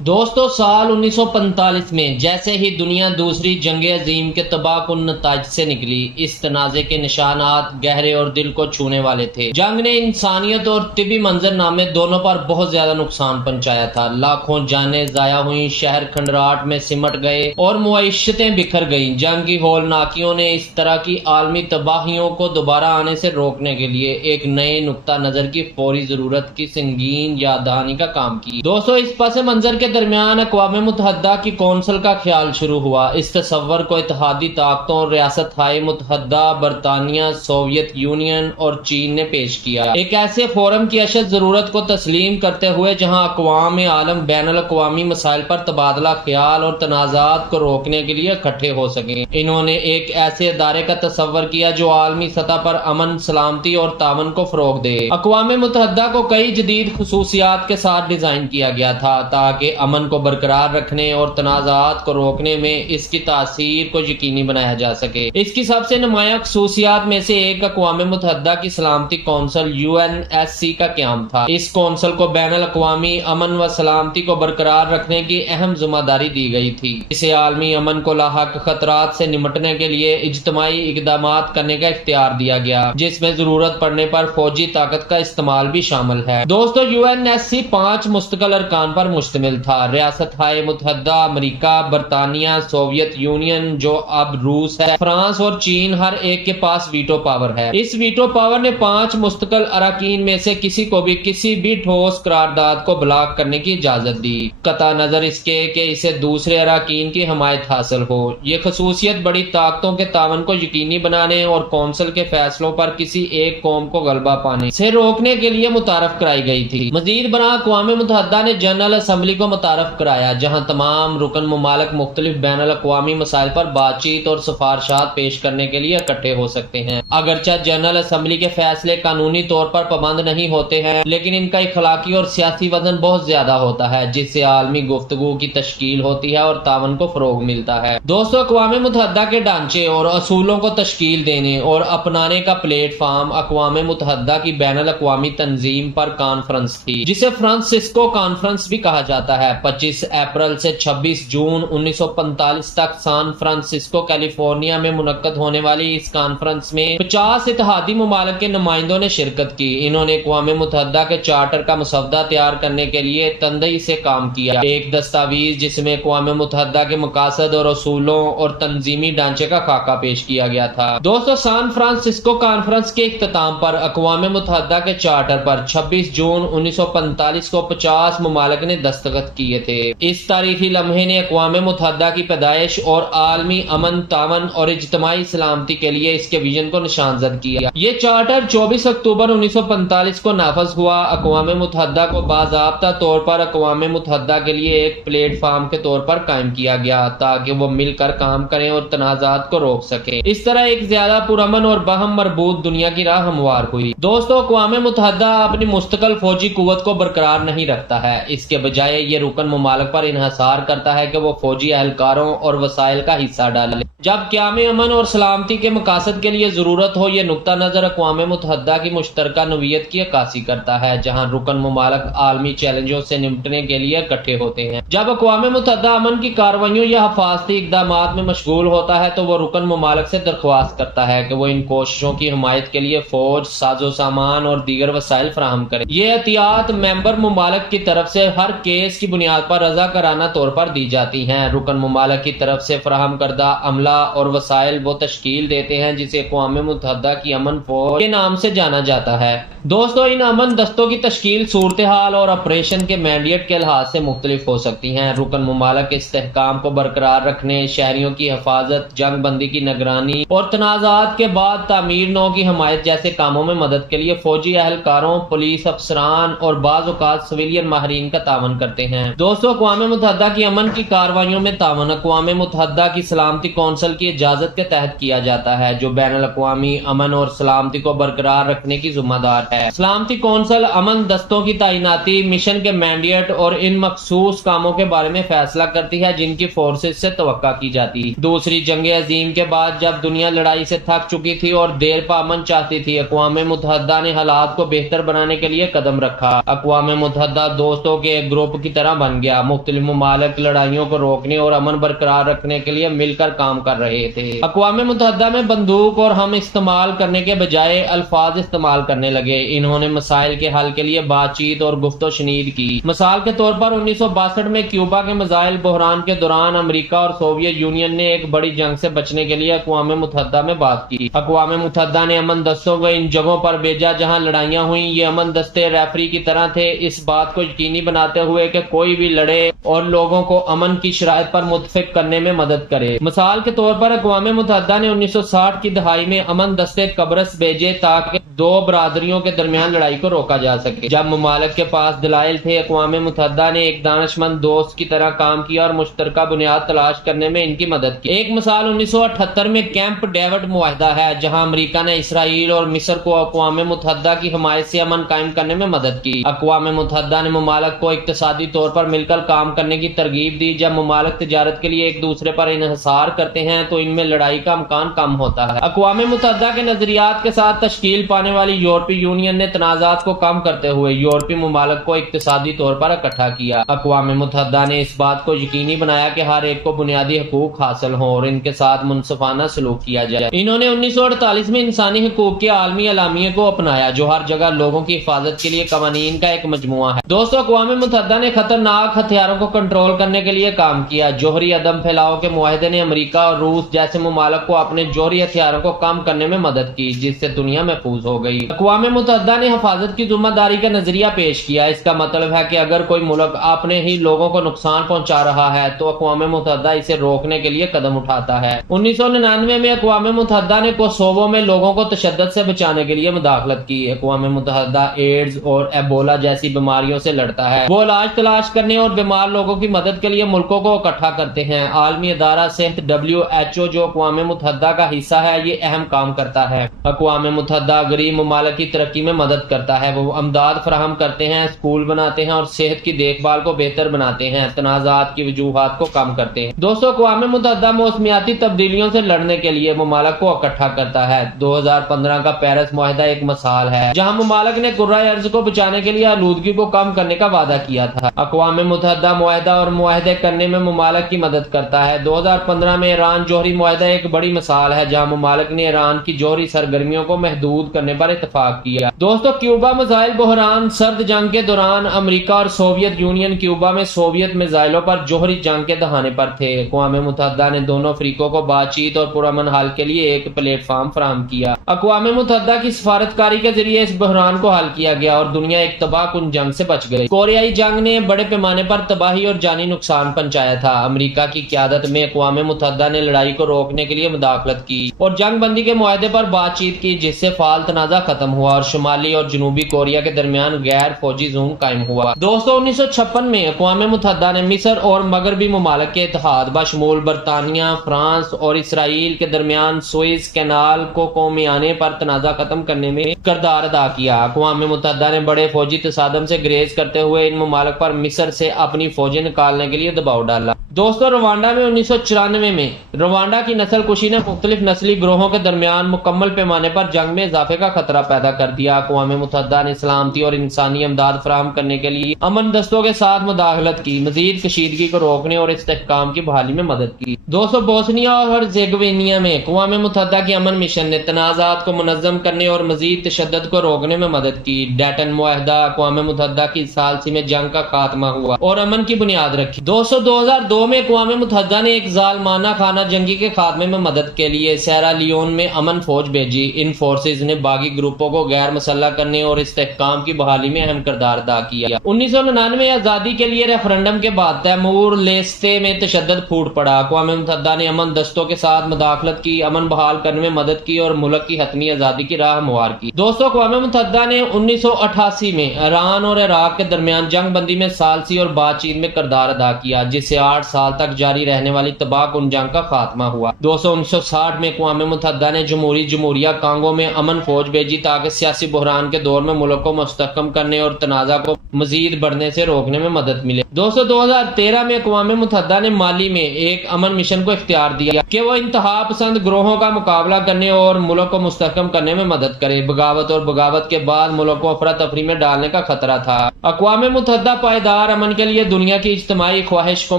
दोस्तों, साल 1945 में जैसे ही दुनिया दूसरी जंग अजीम के तबाहकुन नताज से निकली, इस तनाज़े के निशानात गहरे और दिल को छूने वाले थे। जंग ने इंसानियत और तिबी मंजरनामे दोनों पर बहुत ज्यादा नुकसान पहुंचाया था। लाखों जानें जाया हुई, शहर खंडराट में सिमट गए और मुआइशतें बिखर गईं। जंग की हौलनाकियों ने इस तरह की आलमी तबाहियों को दोबारा आने से रोकने के लिए एक नए नुक्ता नजर की फौरी जरूरत की संगीन याद दहानी का काम की। दोस्तों, इस पस मंजर के दरमियान अक़वाम मुत्तहदा की कौंसिल का ख्याल शुरू हुआ। इस तस्वर को इत्तेहादी ताकतों और रियासत हाय मुत्तहदा, बरतानिया, सोवियत यूनियन और चीन ने पेश किया। एक ऐसे फोरम की अशद जरूरत को तस्लीम करते हुए जहां अक़वाम आलम बैनुल अक़वामी मसाइल पर तबादला ख्याल और तनाज़ात को रोकने के लिए इकट्ठे हो सके। इन्होंने एक ऐसे अदारे का तस्वर किया जो आलमी सतह पर अमन, सलामती और तावन को फरोग दे। अक़वाम मुत्तहदा को कई जदीद खुसूसियात के साथ डिजाइन किया गया था ताकि अमन को बरकरार रखने और तनाज़ात को रोकने में इसकी तासीर को यकीनी बनाया जा सके। इसकी सबसे नुमाया खसूसियात में से एक अक़वाम मुत्तहदा की सलामती कौंसिल UNSC का क़याम था। इस कौंसिल को बैनुल अक़वामी अमन व सलामती को बरकरार रखने की अहम जिम्मेदारी दी गई थी। इसे आलमी अमन को लाहक खतरात से निमटने के लिए इज्तमाई इक़दामात करने का इख्तियार दिया गया, जिसमें जरूरत पड़ने पर फौजी ताकत का इस्तेमाल भी शामिल है। दोस्तों, UNSC 5 मुस्तकिल अरकान पर मुश्तमिल था। रियासत हाय मुत्तहदा, अमेरिका, बरतानिया, सोवियत यूनियन जो अब रूस है, फ्रांस और चीन, हर एक के पास वीटो पावर है। इस वीटो पावर ने 5 मुस्तकिल अरकान में से किसी को भी किसी भी ठोस करारदाद को ब्लॉक करने की इजाजत दी, कता नजर इसके कि इसे दूसरे अरकान की हमायत हासिल हो। ये खसूसियत बड़ी ताकतों के तावन को यकीनी बनाने और कौंसिल के फैसलों पर किसी एक कौम को गलबा पाने से रोकने के लिए मुतारफ कराई गई थी। मजीद बना अक़वाम मुत्तहदा ने जनरल असम्बली को मुतारफ कराया, जहां तमाम रुकन मुमालिक मुख्तलिफ बैनुल अक़वामी मसाइल पर बातचीत और सिफारिशात पेश करने के लिए इकट्ठे हो सकते हैं। अगरचे जनरल असम्बली के फैसले कानूनी तौर पर पाबंद नहीं होते हैं, लेकिन इनका इखलाकी और सियासी वजन बहुत ज्यादा होता है, जिससे आलमी गुफ्तगू की तश्कील होती है और तावन को फरोग मिलता है। दोस्तों, अक़वाम मुत्तहदा के ढांचे और असूलों को तश्कील देने और अपनाने का प्लेटफार्म अक़वाम मुत्तहदा की बैनुल अक़वामी तंजीम पर कॉन्फ्रेंस थी, जिसे फ्रांसिस्को कॉन्फ्रेंस भी कहा जाता है। 25 अप्रैल से 26 जून 1945 तक सान फ्रांसिस्को कैलिफोर्निया में मुनक्कद होने वाली इस कॉन्फ्रेंस में 50 इत्तेहादी मुमालिक के नुमाइंदों ने शिरकत की। इन्होंने अक़वाम मुत्तहदा के चार्टर का मसवदा तैयार करने के लिए तंदई से काम किया, एक दस्तावेज जिसमें अक़वाम मुत्तहदा के मकासद और असूलों और तंजीमी ढांचे का खाका पेश किया गया था। दोस्तों, सान फ्रांसिस्को कॉन्फ्रेंस के इख्तिताम पर अक़वाम मुत्तहदा के चार्टर पर 26 जून 1945 को 50 मुमालिक ने दस्तखत किए थे। इस तारीखी लम्हे ने अक़वाम मुत्तहदा की पैदाइश और आलमी अमन, तावन और इज्तमाई सलामती के लिए इसके विजन को निशानजद किया। ये चार्टर 24 अक्टूबर 1945 को नाफज हुआ। अक़वाम मुत्तहदा को बाज़ाब्ता तौर पर अक़वाम मुत्तहदा के लिए एक प्लेटफार्म के तौर पर कायम किया गया ताकि वो मिलकर काम करें और तनाज़ात को रोक सके। इस तरह एक ज्यादा पुरअमन और बाहम मरबूत दुनिया की राह हमवार हुई। दोस्तों, अक़वाम मुत्तहदा अपनी मुस्तकिल फौजी कुव्वत को बरकरार नहीं रखता है। इसके बजाय ये रुकन मुमालिक पर इन्हसार करता है कि वो फौजी एहलकारों और वसाइल का हिस्सा डाले। जब क़याम अमन और सलामती के मकासद के लिए जरूरत हो, ये नुक्ता नजर अक़वाम मुत्तहदा की मुश्तरका नवीयत की अक्कासी करता है, जहाँ रुकन मुमालिक आलमी चैलेंजों से निपटने के लिए इकट्ठे होते हैं। जब अक़वाम मुत्तहदा अमन की कार्रवाइयों या हिफाजती इक़दामात में मशगूल होता है, तो वो रुकन मुमालिक से दरख्वास्त करता है कि वो इन कोशिशों की हिमायत के लिए फौज, साजो सामान और दीगर वसाइल फराहम करें। ये एहतियात मेंबर मुमालिक की तरफ से हर केस की बुनियाद पर रज़ाकाराना तौर पर दी जाती हैं। रुकन मुमालिक की तरफ से फराहम करदा अमला और वसाइल वो तश्कील देते हैं जिसे अक़वाम मुत्तहदा की अमन फौज के नाम से जाना जाता है। दोस्तों, इन अमन दस्तों की तश्कील सूरत हाल और ऑपरेशन के मैंडेट के लिहाज से मुख्तलिफ हो सकती हैं। रुकन मुमालिक इस्तेहकाम को बरकरार रखने, शहरियों की हिफाजत, जंग बंदी की निगरानी और तनाज़ात के बाद तामीर नौ की हिमायत जैसे कामों में मदद के लिए फौजी एहलकारों, पुलिस अफसरान और बाज़ औक़ात सिविलियन माहिरीन का तावन करते हैं। दोस्तों, अक़वाम मुत्तहदा की अमन की कार्रवाइयों में तावन अक़वाम मुत्तहदा की सलामती कौंसिल कौंसिल की इजाजत के तहत किया जाता है, जो बैनुल अक़वामी अमन और सलामती को बरकरार रखने की जिम्मेदार है। सलामती कौंसिल अमन दस्तों की तैनाती, मिशन के मैंडेट और इन मखसूस कामों के बारे में फैसला करती है जिनकी फोर्सेज से तवक्का की जाती। दूसरी जंग अजीम के बाद जब दुनिया लड़ाई से थक चुकी थी और देर पर अमन चाहती थी, अक़वाम मुत्तहिदा ने हालात को बेहतर बनाने के लिए कदम रखा। अक़वाम मुत्तहिदा दोस्तों के एक ग्रुप की तरह बन गया। मुख्तलिफ ममालिक लड़ाइयों को रोकने और अमन बरकरार रखने के लिए मिलकर काम कर रहे थे। अक़वाम मुत्तहिदा में बंदूक और हम इस्तेमाल करने के बजाय अल्फाज इस्तेमाल करने लगे। इन्होंने मसाइल के हल के लिए बातचीत और गुफ्तो शनीद की। मिसाल के तौर पर 1962 में क्यूबा के मिसाइल बहरान के दौरान अमेरिका और सोवियत यूनियन ने एक बड़ी जंग से बचने के लिए अक़वाम मुत्तहिदा में बात की। अक़वाम मुत्तहिदा ने अमन दस्तों को इन जगहों पर भेजा जहां लड़ाइयां हुई। ये अमन दस्ते रेफरी की तरह थे, इस बात को यकीनी बनाते हुए कि कोई भी लड़े और लोगों को अमन की शराइत पर मुत्तफिक करने में मदद करे। मिसाल के तौर पर अक़वाम मुत्तहिदा ने 1960 की दहाई में अमन दस्ते कब्रस भेजे ताकि दो बरादरियों के दरमियान लड़ाई को रोका जा सके। जब ममालिक के पास दलाइल थे, अक़वाम मुत्तहिदा ने एक दानिशमंद दोस्त की तरह काम किया और मुश्तरका बुनियाद तलाश करने में इनकी मदद की। एक मिसाल 1978 में कैंप डेविड मुआहदा है, जहां अमेरिका ने इसराइल और मिस्र को अक़वाम मुत्तहिदा की हमायत से अमन कायम करने में मदद की। अक़वाम मुत्तहिदा ने ममालिक को इक्तिसादी तौर पर मिलकर काम करने की तरगीब दी। जब ममालिक तिजारत के लिए एक दूसरे पर इन्हिसार करते हैं तो इनमें लड़ाई का अमकान कम होता है। अक़वाम मुत्तहिदा के नजरियात के साथ तश्कील पाने वाली यूरोपीय यूनियन ने तनाज़ात को कम करते हुए यूरोपीय ममालिक को इक्तिसादी तौर पर इकट्ठा किया। अक़वाम मुत्तहिदा ने इस बात को यकीनी बनाया कि हर एक को बुनियादी हकूक हासिल हो और इनके साथ मुनसिफाना सलूक किया जाए। इन्होंने 1948 में इंसानी हकूक के आलमी अलामिये को अपनाया, जो हर जगह लोगों की हिफाजत के लिए कवानीन का एक मजमुआ है। दोस्तों, अक़वाम मुत्तहिदा ने खतरनाक हथियारों को कंट्रोल करने के लिए काम किया। जोहरी अदम फैलाव के मुआहदे ने अमेरिका और रूस जैसे ममालिक को अपने जोहरी हथियारों को कम करने में मदद की, जिससे दुनिया महफूज हो गई। अक़वाम मुत्तहिदा ने हिफाजत की जिम्मेदारी का नजरिया पेश किया। इसका मतलब है कि अगर कोई मुल्क अपने ही लोगों को नुकसान पहुंचा रहा है तो अक़वाम मुत्तहिदा इसे रोकने के लिए कदम उठाता है। 1999 में अक़वाम मुत्तहिदा ने कोसोवो में लोगों को तशद्दुद से बचाने के लिए मुदाखलत की। अक़वाम मुत्तहिदा एड्स और एबोला जैसी बीमारियों से लड़ता है। वो इलाज तलाश करने और बीमार लोगों की मदद के लिए मुल्कों को इकट्ठा करते हैं। आलमी अदारा सेहत WHO, जो अक़वाम मुत्तहिदा का हिस्सा है, ये अहम काम करता है। अक़वाम मुत्तहिदा गरीब ममालिक की तरक्की में मदद करता है। वो अमदाद फराहम करते हैं, स्कूल बनाते हैं और सेहत की देखभाल को बेहतर बनाते हैं, तनाज़ात की वजूहात को कम करते हैं। दोस्तों, अक़वाम मुत्तहिदा मौसमियाती तब्दीलियों से लड़ने के लिए ममालिक को इकट्ठा करता है। 2015 का पेरिस मुआहदा एक मिसाल है, जहाँ ममालिक ने कुर्राए अर्ज को बचाने के लिए आलूदगी को कम करने का वादा किया था। अक़वाम मुत्तहिदा मुआहदा और मुआहदे करने में ममालिक की मदद करता है। 2015 में ईरान जोहरी मुआहदा एक बड़ी मिसाल है, जहाँ ममालिक ने ईरान की जोहरी सरगर्मियों को महदूद करने पर इत्तफाक किया। दोस्तों, क्यूबा मिसाइल बहरान सर्द जंग के दौरान अमेरिका और सोवियत यूनियन क्यूबा में सोवियत मिसाइलों पर जोहरी जंग के दहाने पर थे। अक़वाम मुत्तहिदा ने दोनों फरीकों को बातचीत और पुरअमन हल के लिए एक प्लेटफॉर्म फराहम किया। अक़वाम मुत्तहिदा की सिफारतकारी के जरिए इस बहरान को हल किया गया और दुनिया एक तबाहकुन जंग से बच गई। कोरियाई जंग ने बड़े पैमाने पर तबाही और जानी नुकसान पहुंचाया था। अमेरिका की क़यादत में अक़वाम मुत्तहिदा ने लड़ाई को रोकने के लिए मुदाखलत की और जंग बंदी के मुआहदे पर बातचीत की, जिससे फाल तनाज़ा खत्म हुआ और शुमाली और जनूबी कोरिया के दरमियान गैर फौजी जोन कायम हुआ। दोस्तों, 1956 में अक़वाम मुत्तहिदा ने मिस्र और मगरबी ममालिक के इत्तेहाद बशमूल बरतानिया, फ्रांस और इसराइल के दरमियान सुएज कैनाल को कौमियाने पर तनाज़ा खत्म करने में किरदार अदा किया। अक़वाम मुत्तहिदा ने बड़े फौजी तसादम से ग्रेज करते हुए इन ममालिक पर मिस्र से अपनी फौजें निकालने के लिए दबाव डाला। दोस्तों, रवांडा में 1994 में रवांडा की नस्ल कुशी ने मुख्तलिफ नस्ली ग्रोहों के दरमियान मुकम्मल पैमाने पर जंग में इजाफे का खतरा पैदा कर दिया। अक़वाम मुत्तहिदा ने सलामती और इंसानी इमदाद फराहम करने के लिए अमन दस्तों के साथ मुदाखलत की, मजीद कशीदगी को रोकने और इस्तेहकाम की बहाली में मदद की। दोस्तों, बोस्निया और हर्जेगोविना में अक़वाम मुत्तहिदा की अमन मिशन ने तनाज़ात को मुनज़्ज़म करने और मजीद तशद्दुद को रोकने में मदद की। डेटन मुआहदा अक़वाम मुत्तहिदा की सालसी में जंग का खात्मा हुआ और अमन की बुनियाद रखी। दोस्तों, 2002 में अक़वाम मुत्तहिदा ने एक जालमाना खाना जंगी के खात्मे में मदद के लिए सेरा लियोन में अमन फौज भेजी। इन फोर्सेज ने बागी ग्रुपों को गैर मसल्ला करने और इस्तेहकाम की बहाली में अहम किरदार अदा किया। 1999 आज़ादी के लिए रेफरेंडम के बाद तैमूर लेस्ते में तशद्दुद फूट पड़ा। अक़वाम मुत्तहदा ने अमन दस्तों के साथ मुदाखलत की, अमन बहाल करने में मदद की और मुल्क की हतमी आज़ादी की राह हमवार की। दोस्तों, अक़वाम मुत्तहदा ने 1988 में ईरान और इराक के दरमियान जंग बंदी में सालसी और बातचीत में किरदार अदा किया, जिससे 8 साल तक जारी रहने वाली तबाहकुन जंग का खात्मा हुआ। दोस्तों, 1960 में अक़वाम मुत्तहदा ने जमहूरिया कांगो में अमन फौज भेजी ताकि सियासी बहरान के दौर में मुल्क को मुस्तहकम करने और तनाज़ा को मजीद बढ़ने से रोकने में मदद मिले। दोस्तों, 2013 में अक़वाम मुत्तहदा ने माली में एक अमन मिशन को इख्तियार दिया कि वो इंतहा पसंद ग्रोहों का मुकाबला करने और मुल्क को मुस्तहकम करने में मदद करे। बगावत के बाद मुल्क को अफरा तफरी में डालने का खतरा था। अक़वाम मुत्तहदा पायदार अमन के लिए दुनिया की इज्तिमाई ख्वाहिश को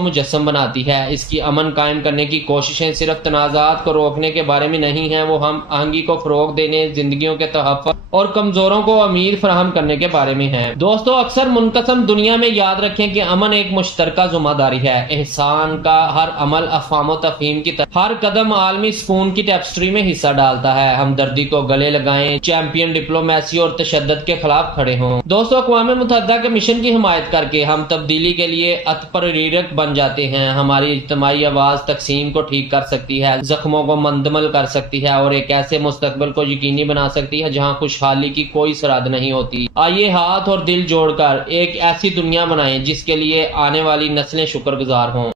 मुजस्सम बनाती है। इसकी अमन कायम करने की कोशिशें सिर्फ तनाज़ात को रोकने के बारे में नहीं है, वो हम आहंगी को फरोग देने, जिंदगियों के तहफ़्फ़ुज़ और कमजोरों को अमीर फराहम करने के बारे में है। दोस्तों, अक्सर मुनक़सम दुनिया में याद रखें कि अमन एक मुश्तरका ज़िम्मेदारी है। एहसान का हर अमल अफ़हाम तफ़हीम की तरह हर कदम आलमी सुकून की टेप्स्ट्री में हिस्सा डालता है। हमदर्दी को गले लगाएं, चैंपियन डिप्लोमेसी और तशद्दुद के खिलाफ खड़े हों। दोस्तों, अक़वाम मुत्तहदा के मिशन की हिमायत करके हम तब्दीली के लिए अतप्रेरक बन जाते हैं। हमारी इज्तिमाई आवाज़ तकसीम को ठीक कर सकती है, जख्मों को मंदमल कर सकती है और एक ऐसे मुस्तकबिल को यकीनी बना सकती है जहाँ खुशहाली की कोई सरहद नहीं होती। आइए हाथ और दिल जोड़कर एक ऐसी दुनिया बनाएं जिसके लिए आने वाली नस्लें शुक्रगुजार हों।